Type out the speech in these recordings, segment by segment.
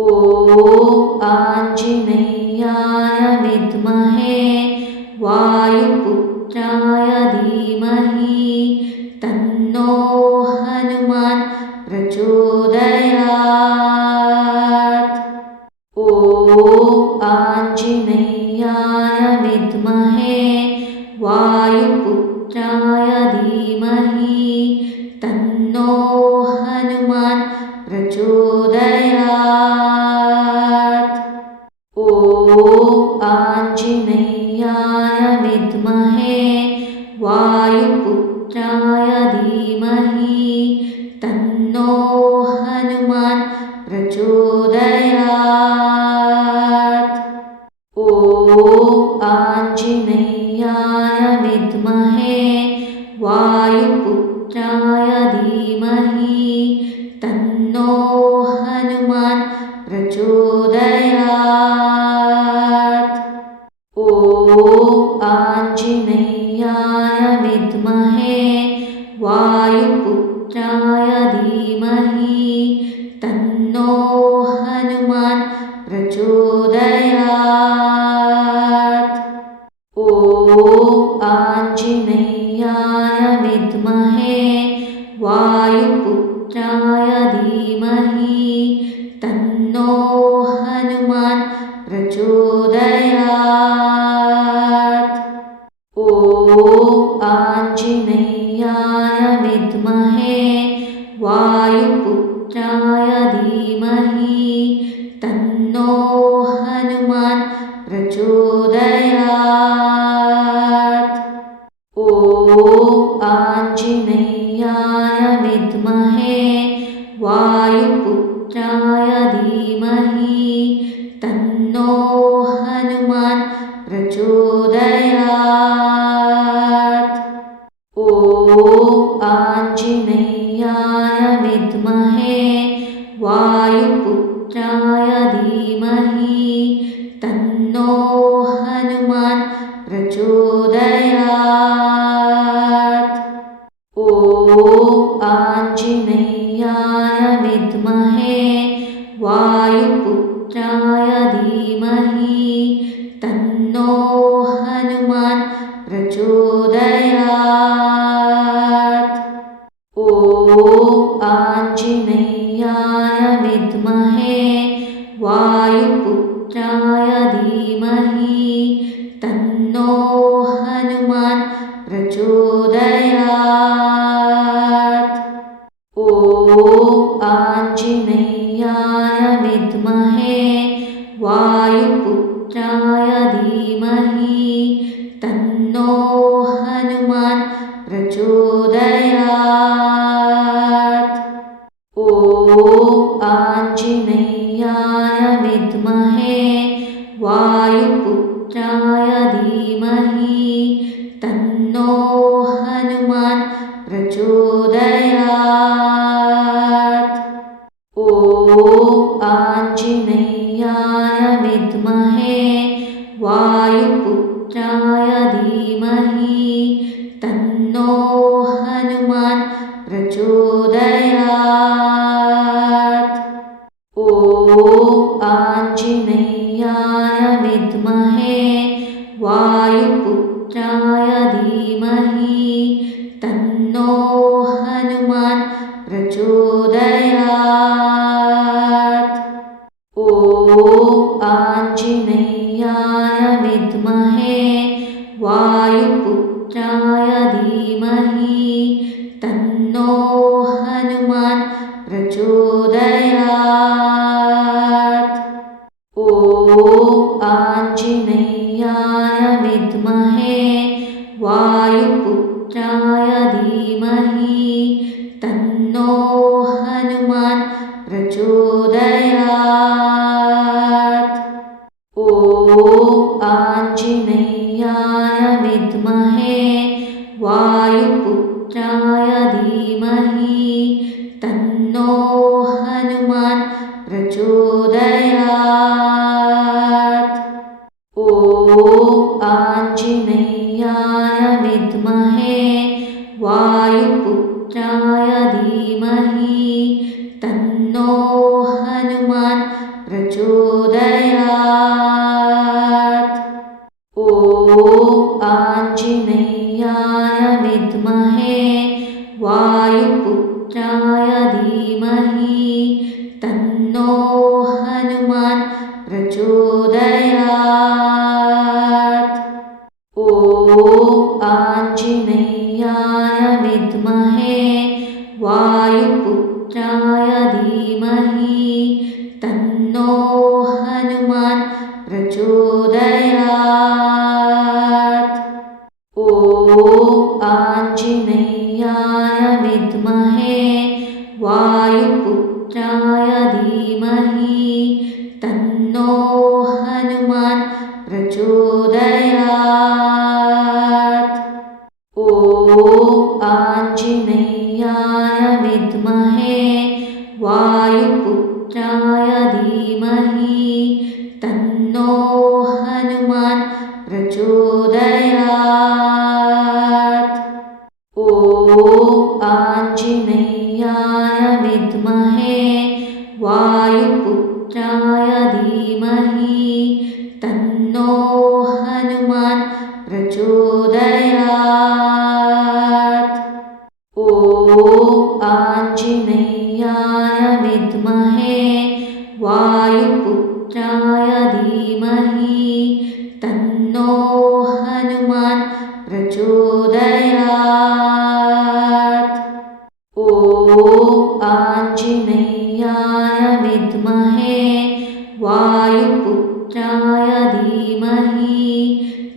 ॐ आञ्जनेयाय विद्महे वायुपुत्राय धीमहि तन्नो हनुमान् प्रचोदयात्। ॐ आञ्जनेयाय विद्महे वायुपुत्राय धीमहि तन्नो हनुमान् प्रचोदयात्। ॐ आञ्जनेयाय विद्महे वायुपुत्राय धीमहि तन्नो हनुमान् प्रचोदयात्। ॐ आञ्जनेयाय विद्महे वायुपुत्राय धीमहि तन्नो हनुमान् प्रचोदयात्। ॐ आञ्जनेयाय विद्महे वायुपुत्राय धीमहि तन्नो हनुमान् प्रचोदयात्। ॐ आञ्जनेयाय विद्महे वायुपुत्राय धीमहि तन्नो हनुमान् प्रचोदयात्। ॐ आञ्जनेयाय विद्महे वायुपुत्राय धीमहि तन्नो हनुमान् प्रचोदयात्। ॐ आञ्जनेयाय विद्महे वायुपुत्राय धीमहि तन्नो हनुमान् प्रचोदयात्। ॐ आञ्जनेयाय विद्महे वायुपुत्राय धीमहि तन्नो हनुमान् प्रचोदयात्। ॐ आञ्जनेयाय विद्महे वायुपुत्राय धीमहि तन्नो हनुमान् प्रचोदयात्। ॐ आञ्जनेयाय विद्महे वायुपुत्राय धीमहि तन्नो हनुमान् प्रचोदयात्। ॐ आञ्जनेयाय विद्महे वायुपुत्राय धीमहि तन्नो हनुमान् प्रचोदयात्। ॐ आञ्जनेयाय विद्महे वायुपुत्राय धीमहि तन्नो हनुमान् प्रचोदयात्। ॐ आञ्जनेयाय विद्महे वायुपुत्राय धीमहि तन्नो हनुमान् प्रचोदयात्। ॐ आञ्जनेयाय विद्महे वायुपुत्राय धीमहि तन्नो हनुमान् प्रचोदयात्। ॐ आञ्जनेयाय विद्महे वायुपुत्राय धीमहि तन्नो हनुमान् प्रचोदयात्। ॐ आञ्जनेयाय विद्महे वायुपुत्राय धीमहि तन्नो हनुमान् प्रचोदयात्। ॐ आञ्जनेयाय विद्महे वायुपुत्राय धीमहि तन्नो हनुमान् प्रचोदयात्। ॐ आञ्जनेयाय विद्महे वायुपुत्राय धीमहि तन्नो हनुमान् प्रचोदयात्। ॐ आञ्जनेयाय विद्महे वायुपुत्राय धीमहि तन्नो हनुमान् प्रचोदयात्। ॐ आञ्जनेयाय विद्महे वायुपुत्राय धीमहि तन्नो हनुमान् प्रचोदयात्। ॐ आञ्जनेयाय विद्महे वायुपुत्राय धीमहि तन्नो हनुमान् प्रचोदयात्। ॐ आञ्जनेयाय विद्महे वायुपुत्राय धीमहि तन्नो हनुमान् प्रचोदयात्। ॐ आञ्जनेयाय विद्महे वायुपुत्राय धीमहि तन्नो हनुमान् प्रचोदयात्। ॐ आञ्जनेयाय विद्महे वायुपुत्राय धीमहि तन्नो हनुमान् प्रचोदयात्। ॐ आञ्जनेयाय विद्महे वायुपुत्राय धीमहि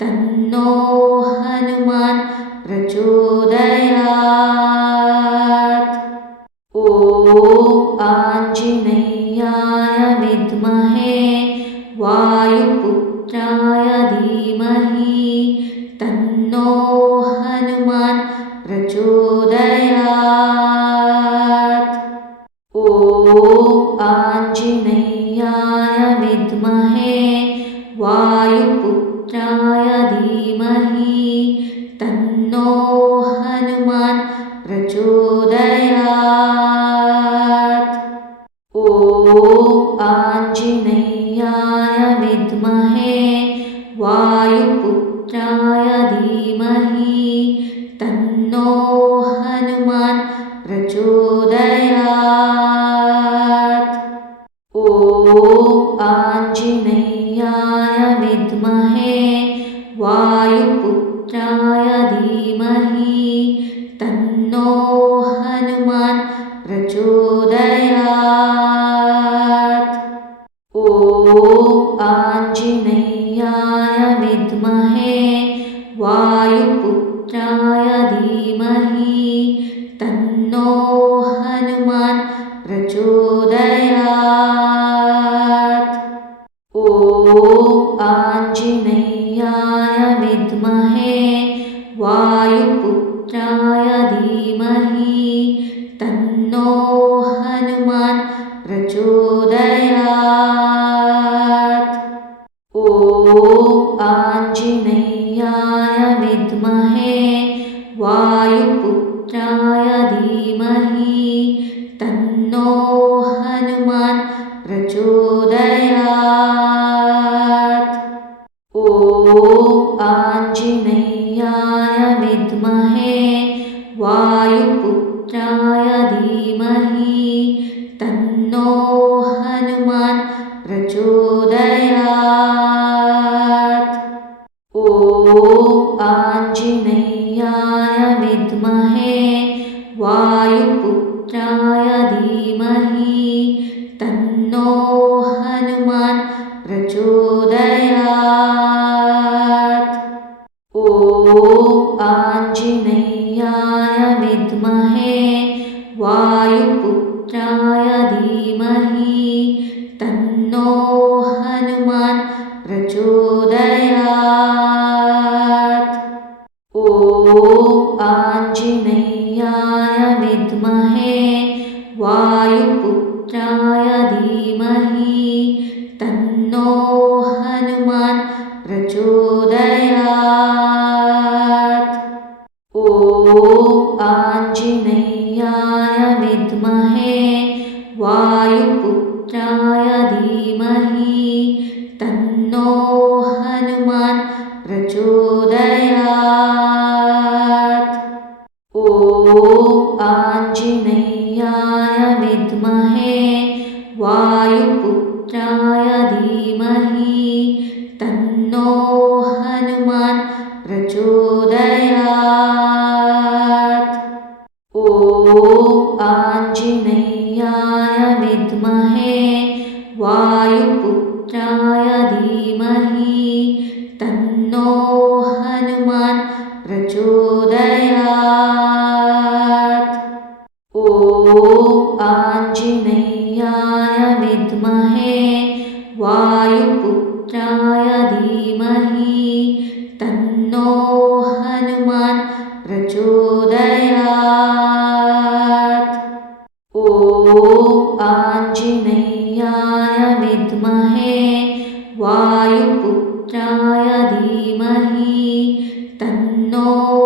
तन्नो हनुमान् प्रचोदयात्। ॐ आञ्जनेयाय विद्महे वायुपुत्राय धीमहि तन्नो हनुमान् प्रचोदयात्। ॐ आञ्जनेयाय विद्महे वायुपुत्राय धीमहि तन्नो हनुमान् प्रचोदयात्। ॐ आञ्जनेयाय विद्महे वायुपुत्राय धीमहि तन्नो हनुमान् प्रचोदयात्। ॐ आञ्जनेयाय विद्महे वायुपुत्राय धीमहि तन्नो हनुमान् प्रचोदयात्। ॐ आञ्जनेयाय विद्महे वायुपुत्राय धीमहि तन्नो हनुमान् प्रचोदयात्। ॐ आञ्जनेयाय विद्महे वायुपुत्राय धीमहि तन्नो हनुमान् प्रचोदयात्। ॐ आञ्जनेयाय विद्महे वायुपुत्राय धीमहि तन्नो हनुमान् प्रचोदयात्। ॐ आञ्जनेयाय विद्महे वायुपुत्राय धीमहि तन्नो हनुमान् प्रचोदयात्। ॐ आञ्जनेयाय विद्महे वायुपुत्राय धीमहि तन्नो हनुमान् प्रचोदयात्। ॐ आञ्जनेयाय विद्महे वायुपुत्राय धीमहि तन्नो हनुमान् प्रचोदयात्। ॐ आञ्जनेयाय विद्महे वायुपुत्राय धीमहि तन्नो हनुमान् प्रचोदयात्। ॐ आञ्जनेयाय विद्महे वायुपुत्राय धीमहि धीमहि तन्नो हनुमान् प्रचोदयात्। ॐ आञ्जनेयाय विद्महे वायुपुत्राय धीमहि तन्नो हनुमान् प्रचोदयात्। ॐ आञ्जनेयाय विद्महे वायुपुत्राय धीमहि तन्नो हनुमान् प्रचोदयात्। ॐ आञ्जनेयाय विद्महे वायुपुत्राय धीमहि तन्नो हनुमान् प्रचोदयात्। ॐ आञ्जनेयाय विद्महे वायुपुत्राय धीमहि तन्नो